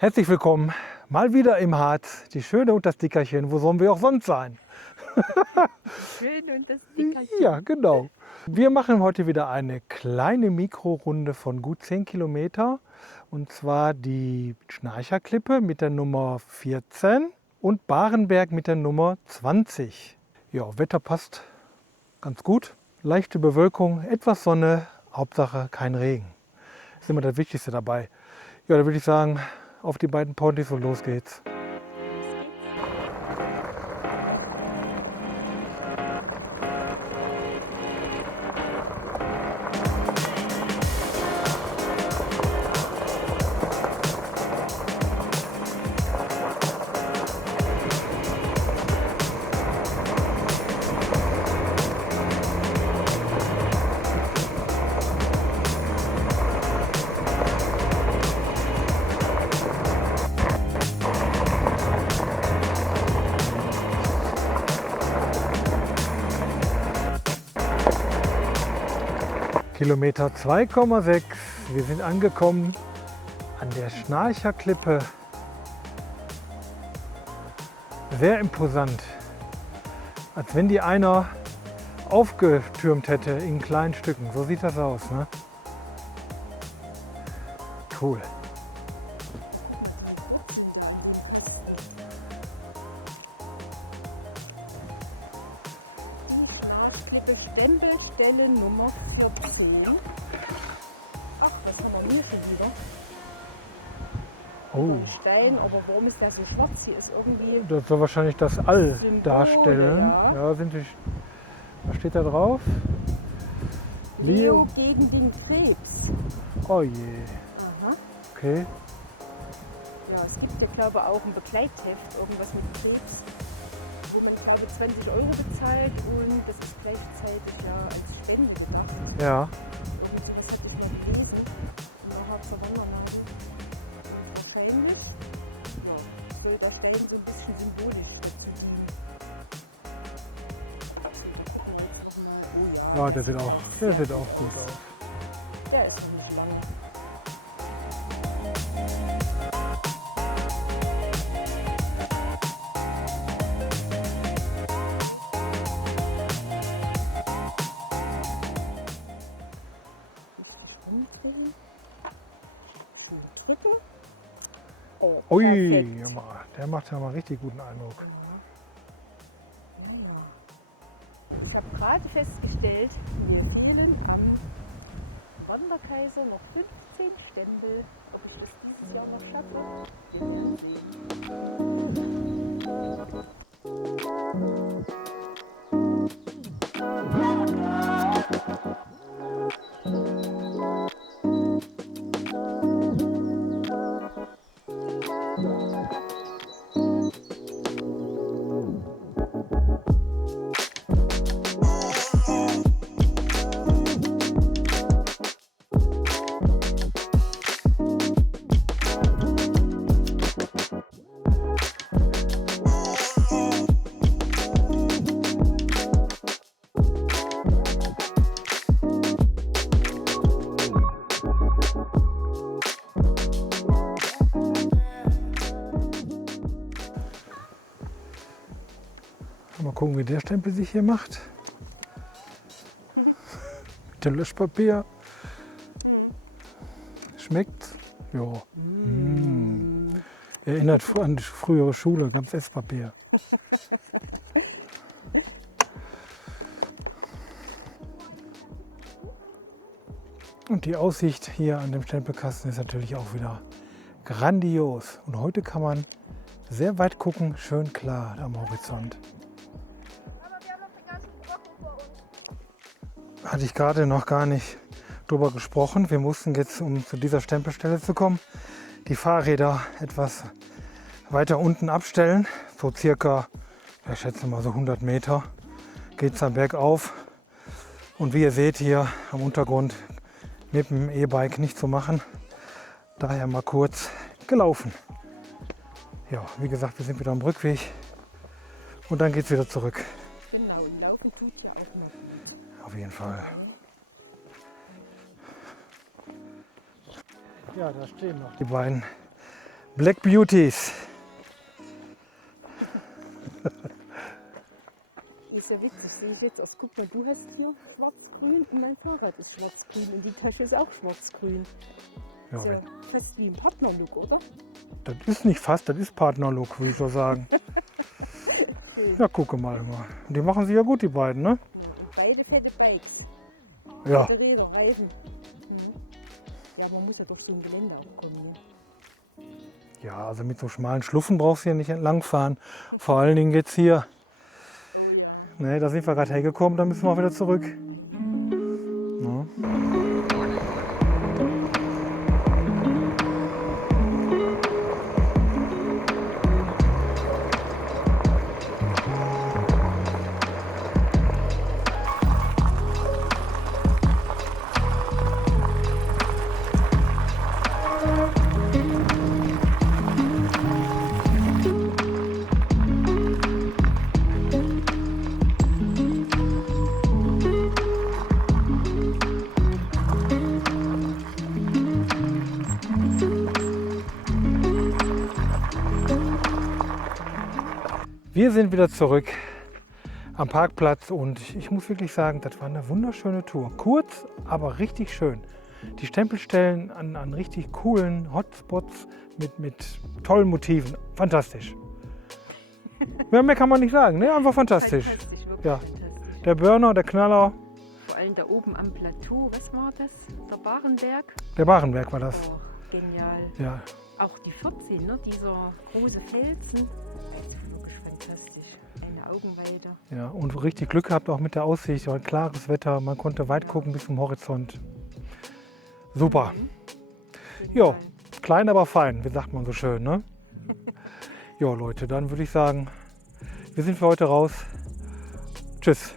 Herzlich willkommen, mal wieder im Harz, die Schöne und das Dickerchen. Wo sollen wir auch sonst sein? Schön und das Dickerchen. Ja, genau. Wir machen heute wieder eine kleine Mikrorunde von gut 10 Kilometer. Und zwar die Schnarcherklippe mit der Nummer 14 und Barenberg mit der Nummer 20. Ja, Wetter passt ganz gut. Leichte Bewölkung, etwas Sonne, Hauptsache kein Regen. Ist immer das Wichtigste dabei. Ja, da würde ich sagen, auf die beiden Ponys und los geht's. Kilometer 2,6. Wir sind angekommen an der Schnarcherklippe. Sehr imposant. Als wenn die einer aufgetürmt hätte in kleinen Stücken. So sieht das aus, ne? Cool. Schnarchklippe, Stempelstelle Nummer 14. Ach, was haben wir hier schon wieder? Oh, Ein Stein, aber warum ist der so schwarz? Hier ist irgendwie das soll wahrscheinlich das All Symbole, darstellen. ja. Ja, was steht da drauf? Leo gegen den Krebs. Oh je. Aha. Okay. Ja, es gibt ja, glaube ich, auch ein Begleitheft, irgendwas mit Krebs, wo man, glaube ich, 20 € bezahlt und das ist gleichzeitig ja als Spende gemacht. Ja. Und das hatte ich mal gelesen. Und da hat es eine Wandernadel. Und wahrscheinlich soll der Stein so ein bisschen symbolisch dazu dienen. Gucken wir jetzt noch mal. Oh ja. Ja, der sieht auch gut aus. Der ist noch nicht lange. Drücken. Oh, Ui, perfekt. der macht ja mal richtig guten Eindruck. Naja. Ich habe gerade festgestellt, mir fehlen am Wanderkaiser noch 15 Stempel. Ob ich das dieses Jahr noch schaffe? Wir werden sehen. Mal gucken, wie der Stempel sich hier macht. Mit dem Löschpapier. Schmeckt's? Ja. Erinnert an die frühere Schule, ganz Esspapier. Und die Aussicht hier an dem Stempelkasten ist natürlich auch wieder grandios. Und heute kann man sehr weit gucken, schön klar am Horizont. Hatte ich gerade noch gar nicht drüber gesprochen. Wir mussten jetzt, um zu dieser Stempelstelle zu kommen, die Fahrräder etwas weiter unten abstellen. So circa, ich schätze mal so 100 Meter geht es dann bergauf. Und wie ihr seht hier am Untergrund mit dem E-Bike nicht zu machen. Daher mal kurz gelaufen. Ja, wie gesagt, wir sind wieder am Rückweg und dann geht es wieder zurück. Genau, und laufen tut ja auch noch. Auf jeden Fall. Ja, da stehen noch die beiden Black Beauties. Ist ja witzig, sehe ich jetzt aus. Guck mal, du hast hier schwarz-grün und mein Fahrrad ist schwarz-grün und die Tasche ist auch schwarz-grün. Ja, Ist ja fast wie ein Partnerlook, oder? das ist nicht fast, das ist Partnerlook, würde ich so sagen. Ja, gucke mal. Und die machen sie ja gut, die beiden, ne? Ja, und beide fette Bikes. Ja. Fette Räder, Reifen. Ja, man muss ja durch so ein Gelände auch kommen. Ne? Ja, also mit so schmalen Schluffen brauchst du ja nicht entlang fahren. Vor allen Dingen jetzt hier. Oh ja. Ne, da sind wir gerade hergekommen, da müssen wir auch wieder zurück. Ja. Wir sind wieder zurück am Parkplatz und ich muss wirklich sagen, das war eine wunderschöne Tour. Kurz, aber richtig schön. Die Stempelstellen an richtig coolen Hotspots mit tollen Motiven. Fantastisch. Mehr kann man nicht sagen, ne? Einfach fantastisch. Fantastisch, wirklich Ja. fantastisch. Der Burner, der Knaller, Vor allem da oben am Plateau, was war das? Der Barenberg? der Barenberg war das. Oh, genial. Ja, Auch die 14, ne? Dieser große Felsen. Also wirklich fantastisch. Eine Augenweide. ja, und richtig Glück gehabt auch mit der Aussicht. War klares Wetter, man konnte weit gucken bis zum Horizont. Super. Jo, klein, aber fein, wie sagt man so schön, ne? Jo, Leute, dann würde ich sagen, wir sind für heute raus. Tschüss.